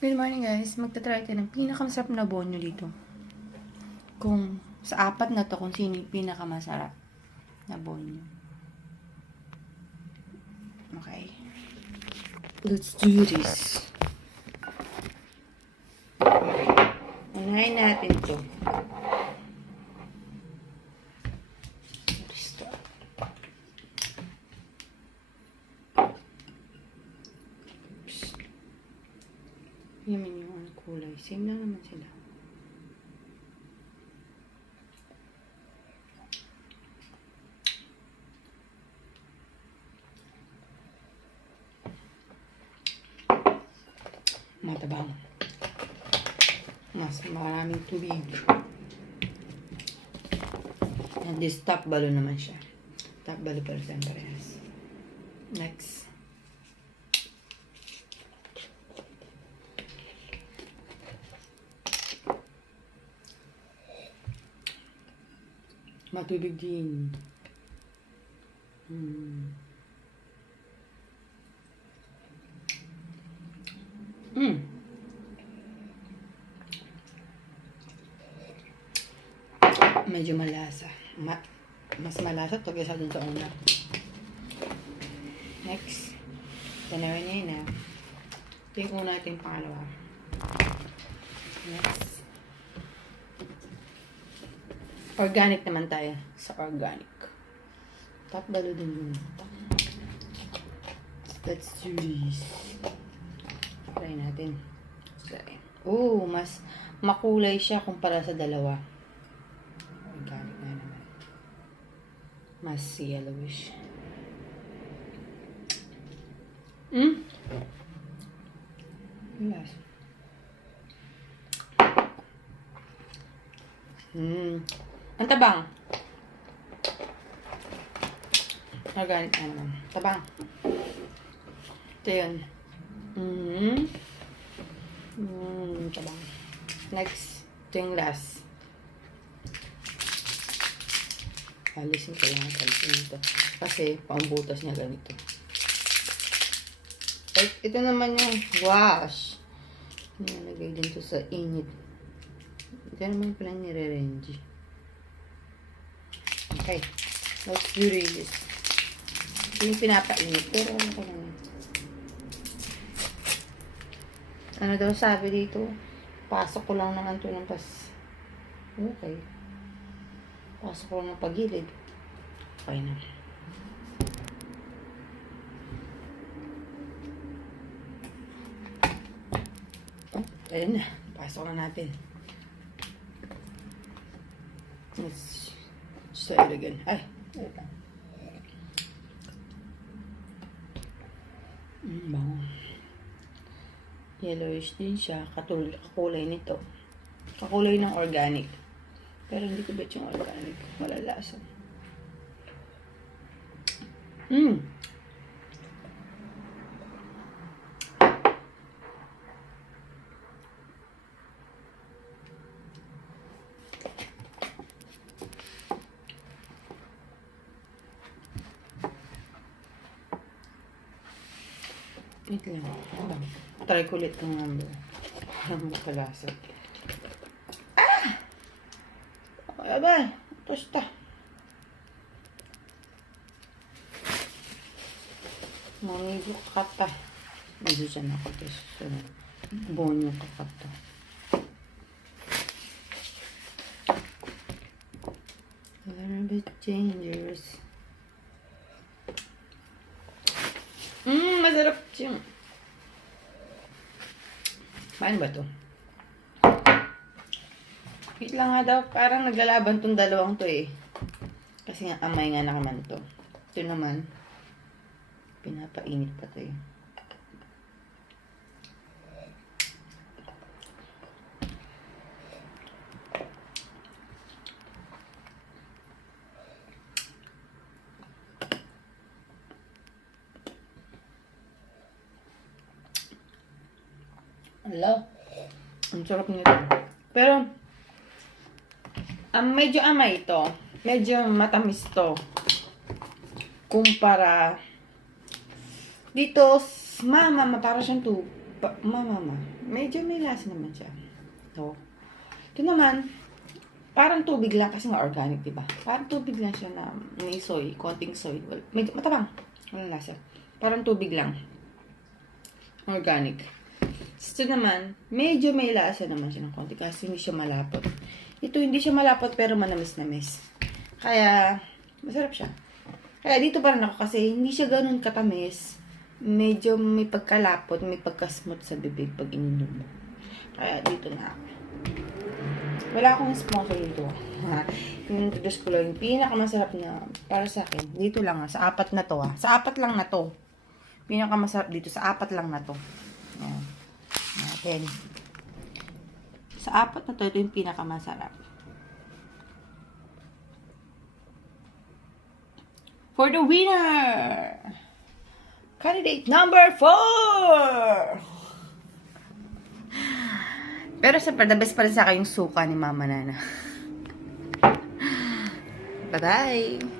Good morning guys, magta-try tayo ng pinakamasarap na bonyo dito. Kung sa apat na to, kung sino yung pinakamasarap na bonyo. Okay. Let's do this. Unahin natin to. Yaman yung kulay. Same lang naman sila. Matabang. Mas maraming tubig. And this top balo naman siya. Top balo pero siyempre parehas. Next. Matubig din. Medyo malasa. Mas malasa to kaysa dun sa una. Next. Tanawan niya yun. Ito yung una natin pangalawa. Next. Organic naman tayo sa organic. Top balo din yun. Let's do this. Try natin. Oh, mas makulay siya kumpara sa dalawa. Organic na naman. Mas yellowish. Yes. Ang tabang. Organic na naman. Tabang. Ito yun. Tabang. Next. Ito yung last. Alisin ko lang ang ito. Kasi, pangbutas niya ganito. Ito naman yung wash. Nilagay din to sa init. Ito naman pala nire-range. Okay. Let's do this. Ito yung pinapainit. Pero ano ko lang. Ano daw sabi dito? Pasok ko lang naman ito ng Okay. Pasok ko lang ng pagilid. Okay na. Ayun na. Pasok na natin. Let's try it again. Ay. Bango. Yellowish din siya. Kakulay nito. Kakulay ng organic. Pero hindi ko bet yung organic. Wala lasa. Wait lang. Try ko ulit ng number. Parang makalasa. Okay, abay. Tosta. Mamigo kata. Medyo siya nakatis. So, bonyo kakata. A little bit dangerous. Masarap siya. Paano ba to? Wait lang nga daw. Parang naglalaban tong dalawang to eh. Kasi nga amay nga naman to. Ito naman. Pinapainit pa to eh. Hello. Ang sarap nito. Pero, medyo amay ito. Medyo matamis to. Kumpara dito, para siyang Mama, medyo may lasa naman siya. Ito naman, parang tubig lang kasi nga organic, diba? Parang tubig lang siya na may soy, konting soy. Medyo matabang. Walang lasa. Parang tubig lang. Organic. Ito naman, medyo may lasa naman siya ng konti kasi hindi siya malapot. Ito hindi siya malapot pero manamis-namis. Kaya, masarap siya. Kaya dito pa rin ako kasi hindi siya ganun katamis. Medyo may pagkalapot, may pagkasmooth sa bibig pag ininom mo. Kaya dito na ako. Wala akong sponsor dito. Introduce ko lang yung pinakamasarap na para sa akin. Dito lang sa apat na to Sa apat lang na to. Pinakamasarap dito sa apat lang na to. Ayan. Natin. Sa apat na to, ito yung pinakamasarap. For the winner! Candidate number 4! Pero siyempre, the best pa rin sa akin yung suka ni Mama Nana. Bye-bye!